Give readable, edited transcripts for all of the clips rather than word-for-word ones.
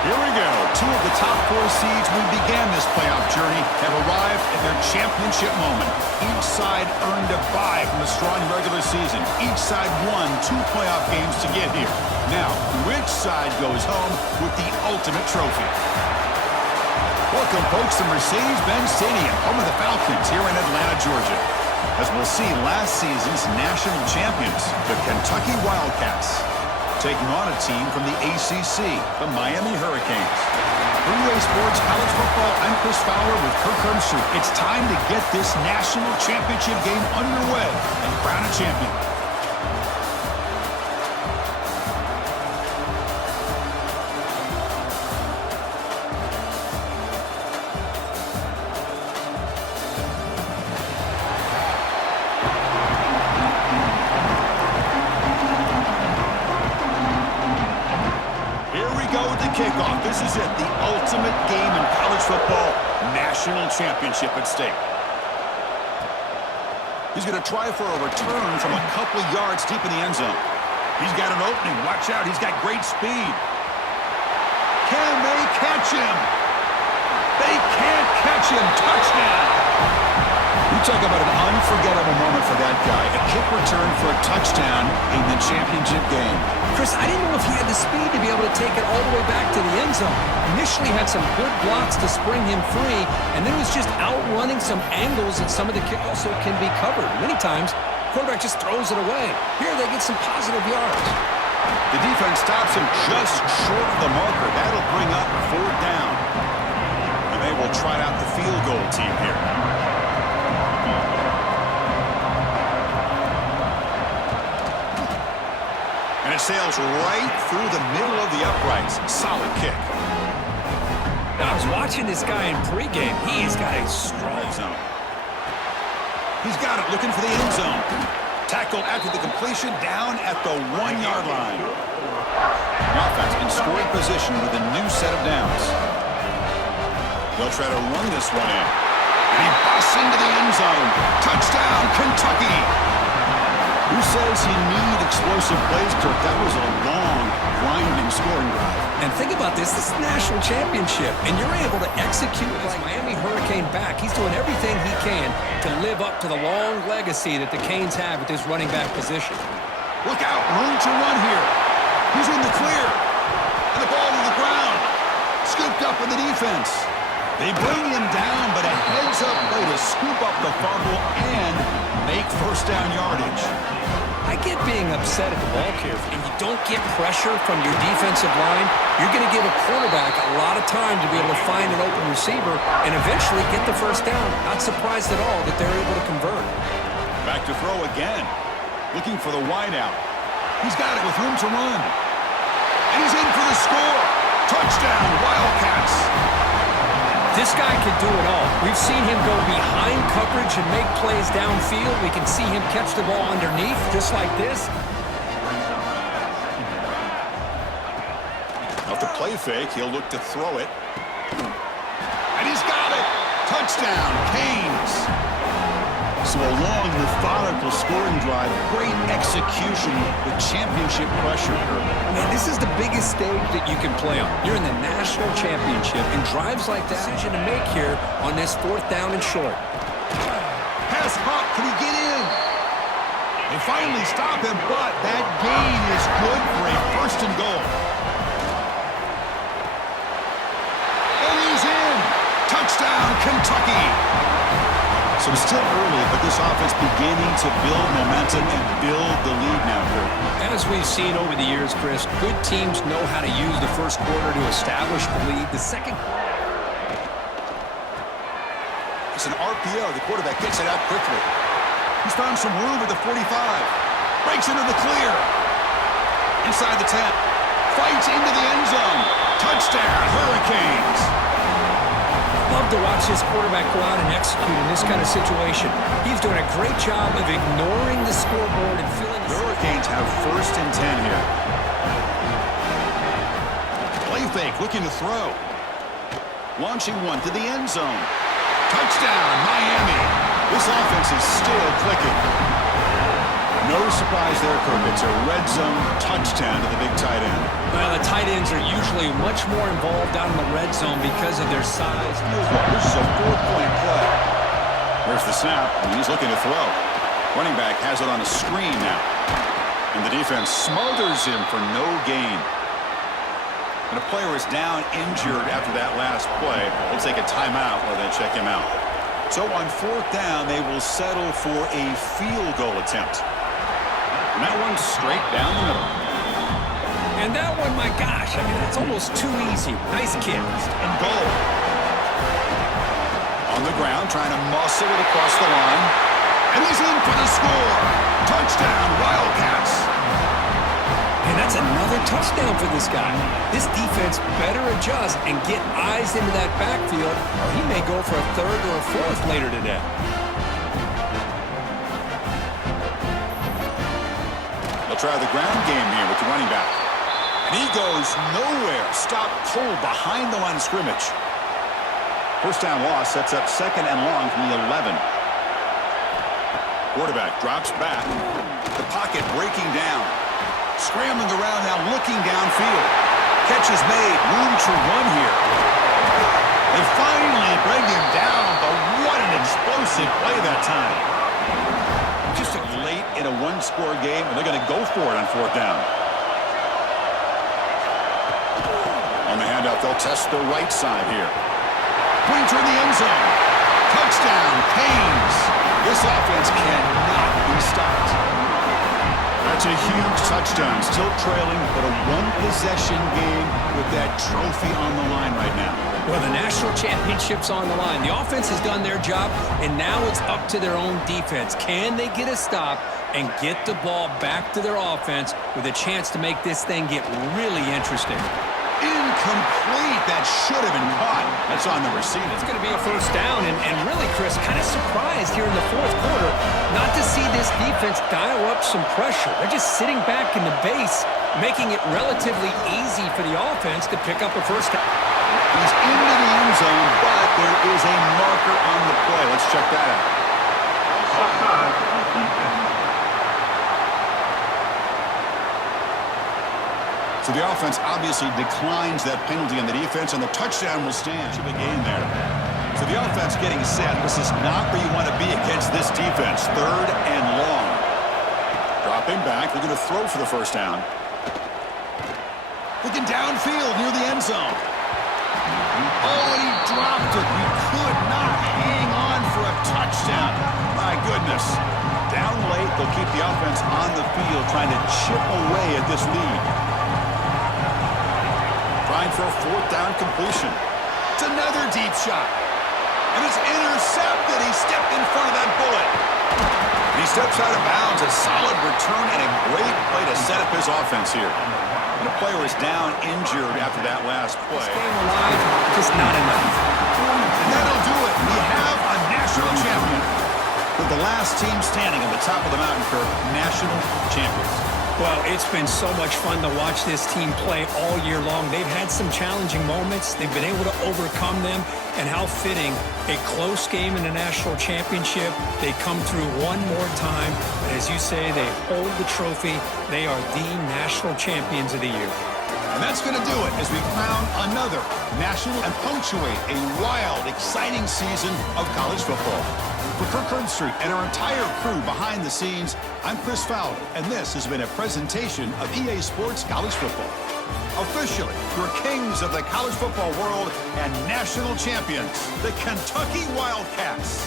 Here we go. Two of the top four seeds who began this playoff journey have arrived at their championship moment. Each side earned a bye from a strong regular season. Each side won 2 playoff games to get here. Now, which side goes home with the ultimate trophy? Welcome, folks, to Mercedes-Benz Stadium, home of the Falcons here in Atlanta, Georgia. As we'll see, last season's national champions, the Kentucky Wildcats, taking on a team from the ACC, the Miami Hurricanes. Three-Way Sports College Football, I'm Chris Fowler with Kirk Herbstreit. It's time to get this national championship game underway and crown a champion. Kickoff. This is it, the ultimate game in college football, national championship at stake. He's going to try for a return from a couple yards deep in the end zone. He's got an opening. Watch out. He's got great speed. Can they catch him? They can't catch him. Touchdown. You talk about an unforgettable moment for that guy. A kick return for a touchdown in the championship game. Chris, I didn't know if he had the speed to be able to take it all the way back to the end zone. Initially had some good blocks to spring him free, and then was just outrunning some angles that some of the kick also can be covered. Many times, quarterback just throws it away. Here they get some positive yards. The defense stops him just short of the marker. That'll bring up 4th down. And they will try out the field goal team here. And it sails right through the middle of the uprights. Solid kick. I was watching this guy in pregame. He's got a strong zone. He's got it, looking for the end zone. Tackle after the completion, down at the 1-yard line. The offense in scoring position with a new set of downs. They'll try to run this one in. And he busts into the end zone. Touchdown, Kentucky. Who says you need explosive plays, Kirk? That was a long, grinding scoring drive. And think about this. This is a national championship, and you're able to execute this Miami Hurricane back. He's doing everything he can to live up to the long legacy that the Canes have with his running back position. Look out. Room to run here. He's in the clear. And the ball to the ground. Scooped up in the defense. They bring him down, but a heads-up play to scoop up the fumble and make 1st down yardage. I get being upset at the ball carrier, and you don't get pressure from your defensive line. You're going to give a quarterback a lot of time to be able to find an open receiver and eventually get the 1st down. Not surprised at all that they're able to convert. Back to throw again. Looking for the wideout. He's got it with room to run. And he's in for the score. Touchdown, Wildcats. This guy can do it all. We've seen him go behind coverage and make plays downfield. We can see him catch the ball underneath, just like this. Off the play fake, he'll look to throw it. And he's got it. Touchdown, Canes. So a long, methodical scoring drive. Great execution with championship pressure. Man, this is the biggest stage that you can play on. You're in the national championship, and drives like that decision to make here on this 4th down and short. Pass hop, can he get in? They finally stop him, but that gain is good for a 1st and goal. And he's in. Touchdown, Kentucky. So it's still early, but this offense beginning to build momentum and build the lead now, Kirk. As we've seen over the years, Chris, good teams know how to use the 1st quarter to establish the lead. The 2nd quarter. It's an RPO. The quarterback gets it out quickly. He's found some room at the 45. Breaks into the clear. Inside the 10. Fights into the end zone. Touchdown, Hurricanes. Love to watch this quarterback go out and execute in this kind of situation. He's doing a great job of ignoring the scoreboard and filling the Hurricanes have 1st and 10 here. Play fake, looking to throw. Launching one to the end zone. Touchdown, Miami. This offense is still clicking. No surprise there, Kirk. It's a red zone touchdown to the big tight end. Well, the tight ends are usually much more involved down in the red zone because of their size. This is a 4-point play. There's the snap, and he's looking to throw. Running back has it on a screen now. And the defense smothers him for no gain. And a player is down injured after that last play. They'll take a timeout while they check him out. So on 4th down, they will settle for a field goal attempt. And that one's straight down the middle. And that one, my gosh, I mean, that's almost too easy. Nice kick. And goal. On the ground, trying to muscle it across the line. And he's in for the score. Touchdown, Wildcats. And that's another touchdown for this guy. This defense better adjust and get eyes into that backfield, or he may go for a 3rd or a 4th later today. They'll try the ground game here with the running back. And he goes nowhere. Stop cold behind the line of scrimmage. First down loss sets up 2nd and long from the 11. Quarterback drops back. The pocket breaking down. Scrambling around now, looking downfield. Catch is made. Room to run here. They finally bring him down, but what an explosive play that time. Just late in a one-score game, and they're going to go for it on 4th down. On the handoff, they'll test the right side here. Pointer in the end zone. Touchdown, Canes. This offense cannot be stopped. That's a huge touchdown. Still trailing, but a one-possession game with that trophy on the line right now. Well, the national championship's on the line. The offense has done their job, and now it's up to their own defense. Can they get a stop and get the ball back to their offense with a chance to make this thing get really interesting? Incomplete. That should have been caught. That's on the receiver. It's going to be a first down, and really, Chris, kind of surprised here in the 4th quarter not to see this defense dial up some pressure. They're just sitting back in the base, making it relatively easy for the offense to pick up a first down. He's into the end zone, but there is a marker on the play. Let's check that out. So the offense obviously declines that penalty on the defense, and the touchdown will stand. Should be gained there. So the offense getting set. This is not where you want to be against this defense. 3rd and long. Dropping back. They're going to throw for the first down. Looking downfield near the end zone. Oh, and he dropped it. He could not hang on for a touchdown. My goodness. Down late, they'll keep the offense on the field, trying to chip away at this lead. Trying for a 4th down completion. It's another deep shot. And it's intercepted. He stepped in front of that bullet. And he steps out of bounds. A solid return and a great play to set up his offense here. And the player is down injured after that last play. Staying alive, just not enough. And that'll do it. We have a national champion. With the last team standing on the top of the mountain, Kirk, national champions. Well, it's been so much fun to watch this team play all year long. They've had some challenging moments. They've been able to overcome them. And how fitting, a close game in the national championship. They come through one more time. And as you say, they hold the trophy. They are the national champions of the year. And that's going to do it as we crown another national and punctuate a wild, exciting season of college football. For Kirk Herbstreit and our entire crew behind the scenes, I'm Chris Fowler, and this has been a presentation of EA Sports College Football. Officially, your kings of the college football world and national champions, the Kentucky Wildcats.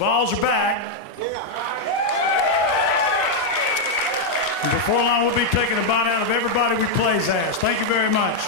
Vols are back. And before long, we'll be taking a bite out of everybody we play's ass. Thank you very much.